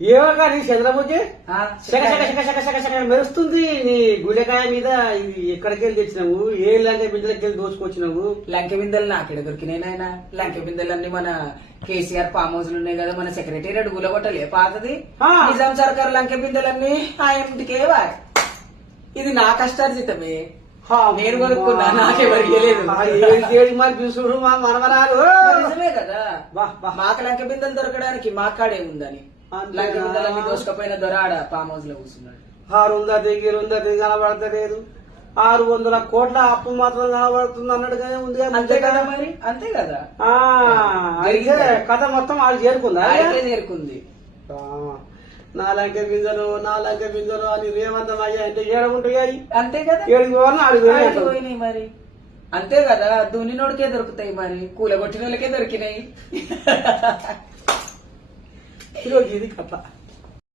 ఏమో కానీ చంద్రముఖి ఆ, శక శక శక శక శక శక మెరుస్తుంది. నీ గుండెకాయ మీద ఇది ఎక్కడికి వెళ్ళి తెచ్చినావు? ఏ లంక బిందెలకి వెళ్ళి దోచుకొచ్చినావు? లంకె బిందెలు నాకెడ దొరికినాయి నాయన. లంకె బిందెలు అన్ని మన కేసీఆర్ ఫామ్ హౌస్ ఉన్నాయి కదా మన సెక్రటేరియట్ గులగొట్టలే పాతది. నిజాం సర్కార్ లంకె బిందెలన్నీ ఆ ఇంటికే వాయ్. ఇది నా కష్టార్జితమే. నేను కొనుక్కున్నా, నాకెవరు చేయడు మరి? చూసుడు మా మనవరాలు. మరి నిజమే కదా. మాకు లంకె బిందెలు దొరకడానికి మా కాడే ఉందని దోసుకపోయిన దొరాడ ఫామ్ హౌస్లో కూర్చున్నాడు. ఆరు ఉందది గిరుందది కనబడతలేదు ఆరు వందల కోట్ల అప్పు మాత్రం కనబడుతుంది అన్నట్టుగా ఉంది అంతే కదా మరి? అంతే కదా? ఆ, అయితే కథ మొత్తం వాళ్ళు చేరుకుందా? చేరుకుంది. ఆ, నా లంక గింజలు నా లంక గింజలు అని రేవంతం అయ్యా అంటే ఏడముంటాయి అంతే కదా? అంటావు. పోయినాయి మరి. అంతే కదా? దున్నినోడికే దొరుకుతాయి మరి. కూలగొట్టిన వాళ్ళకే దొరికినాయి ఈరోజు ఇది కథ